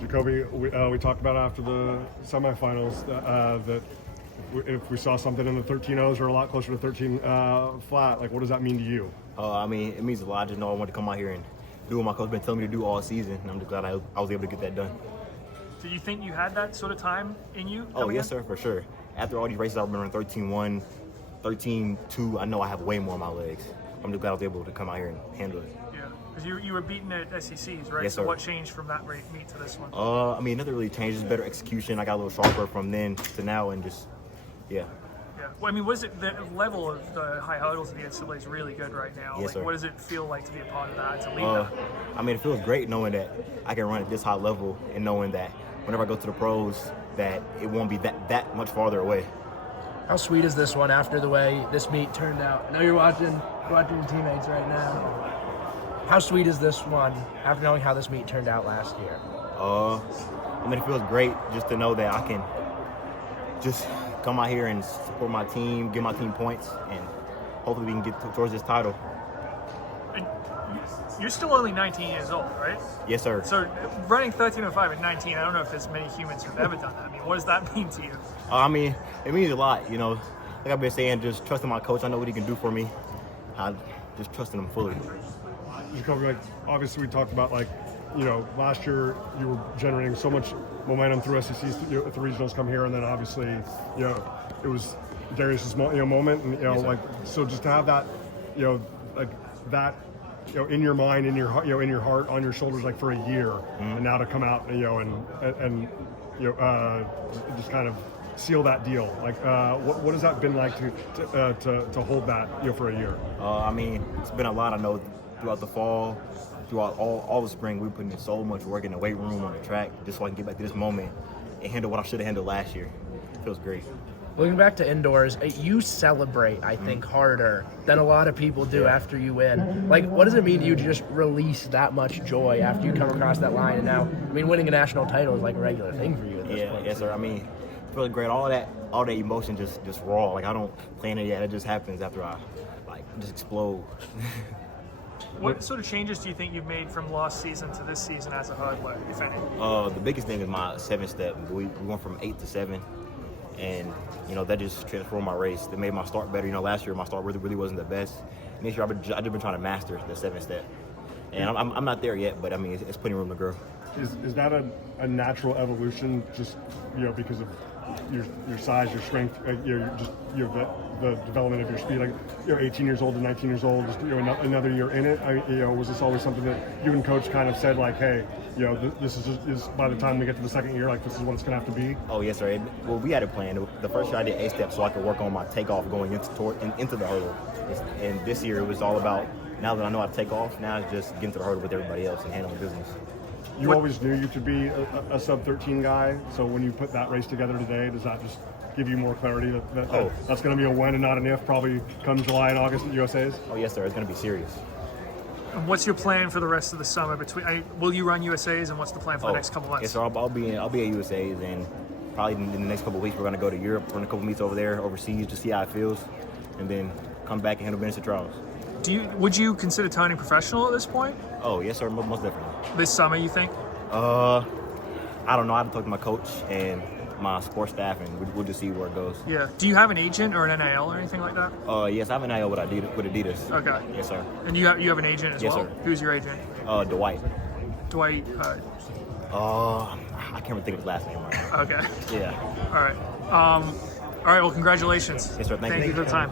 Jacoby, we talked about after the semifinals that if we saw something in the 13-0s or a lot closer to 13 flat, like what does that mean to you? I mean, it means a lot. I just know I want to come out here and do what my coach been telling me to do all season, and I'm just glad I was able to get that done. Do you think you had that sort of time in you? Oh, yes, sir, for sure. After all these races I've been running 13-1, 13-2, I know I have way more in my legs. I'm just glad I was able to come out here and handle it. Yeah, because you were beaten at SECs, right? Yes, sir. So what changed from that meet to this one? I mean, nothing really changed. Just better execution. I got a little sharper from then to now, and just, yeah. Yeah. Well, I mean, was it the level of the high hurdles of the NCAA is really good right now? Yes, like, sir. what does it feel like to be a part of that, to lead that? I mean, it feels great knowing that I can run at this high level and knowing that whenever I go to the pros, that it won't be that much farther away. How sweet is this one after the way this meet turned out? I know you're watching your teammates right now. How sweet is this one after knowing how this meet turned out last year? I mean, it feels great just to know that I can just come out here and support my team, give my team points, and hopefully we can get towards this title. And you're still only 19 years old, right? Yes, sir. So running 13:05 at 19, I don't know if there's many humans who've ever done that. I mean, what does that mean to you? I mean, it means a lot, you know. Like I've been saying, just trusting my coach. I know what he can do for me. I just trusting him fully. Jacoby, like obviously we talked about last year you were generating so much momentum through SECs, through regionals come here, and then obviously it was Darius's moment, and Yes, so just to have that in your mind, in your in your heart, on your shoulders, like for a year, and now to come out and just kind of seal that deal. Like what has that been like to hold that for a year? I mean, it's been a lot. I know throughout the fall, throughout all the spring, we put in so much work in the weight room, on the track, just so I can get back to this moment and handle what I should have handled last year. It feels great. Looking back to indoors, you celebrate, I think, harder than a lot of people do after you win. Like, what does it mean to you to just release that much joy after you come across that line? And now, I mean, winning a national title is like a regular thing for you at this point. Yes, sir. I mean, it feels great. All that emotion just raw. Like, I don't plan it yet. It just happens after I just explode. What sort of changes do you think you've made from last season to this season as a hurdler, if any? The biggest thing is my 7-step. We went from 8 to 7, and that just transformed my race. That made my start better. Last year my start really wasn't the best. And this year I've just been trying to master the 7-step, and I'm not there yet, but I mean it's plenty of room to grow. Is that a natural evolution, just because of your size, your strength, the development of your speed? Like 18 years old to 19 years old, just another year in it. Was this always something that you and coach kind of said, like, hey, this is by the time we get to the second year, like this is what it's gonna have to be? Oh yes, sir. Well, we had a plan. The first year I did A-step so I could work on my takeoff going into the hurdle, and this year it was all about, now that I know how to take off, now it's just getting to the hurdle with everybody else and handling business. You always knew you could be a sub-13 guy, so when you put that race together today, does that just give you more clarity that that's going to be a when and not an if, probably come July and August at USA's? Oh yes, sir. It's going to be serious. And what's your plan for the rest of the summer? Will you run USA's, and what's the plan for the next couple months? Yes, sir. I'll be at USA's, and probably in the next couple of weeks we're going to go to Europe, run a couple meets over there, overseas, to see how it feels, and then come back and handle business at trials. Would you consider turning professional at this point? Oh yes, sir. Most definitely. This summer, you think? I don't know. I have to talk to my coach and my sports staff, and we'll just see where it goes. Yeah. Do you have an agent or an NIL or anything like that? Yes, I have an NIL with Adidas. Okay. Yes, sir. And you have an agent as well? Yes, sir. Who's your agent? Dwight. Dwight. I can't even think of his last name right now. Okay. Yeah. All right. All right. Well, congratulations. Yes, sir. Thank you. Thank you for the time.